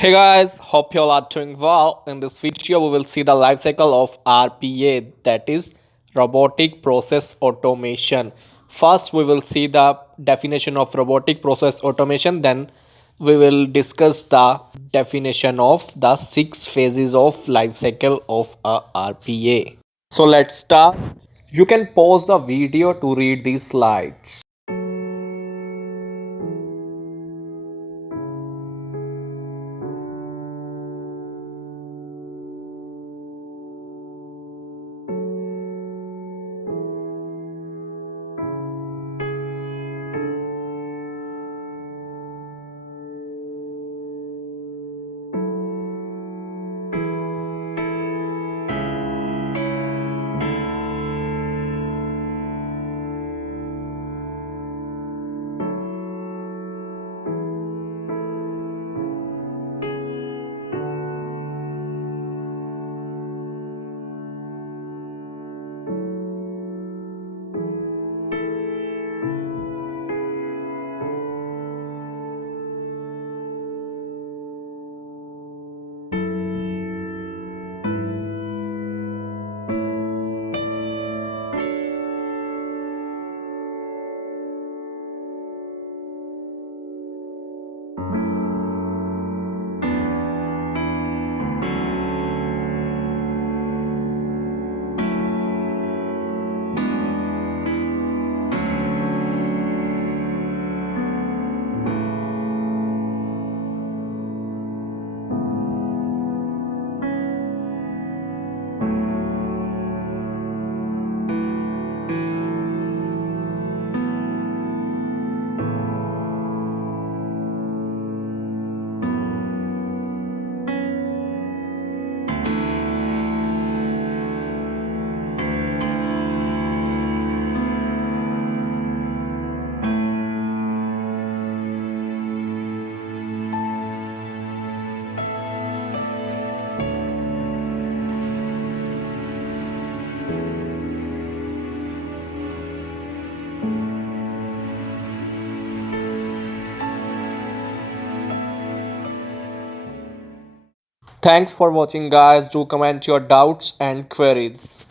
Hey guys, hope you all are doing well. In this video, we will see the life cycle of RPA, that is Robotic Process Automation. First, we will see the definition of Robotic Process Automation. Then, we will discuss the definition of the 6 phases of life cycle of a RPA. So, let's start. You can pause the video to read these slides. Thanks for watching, guys. Do comment your doubts and queries.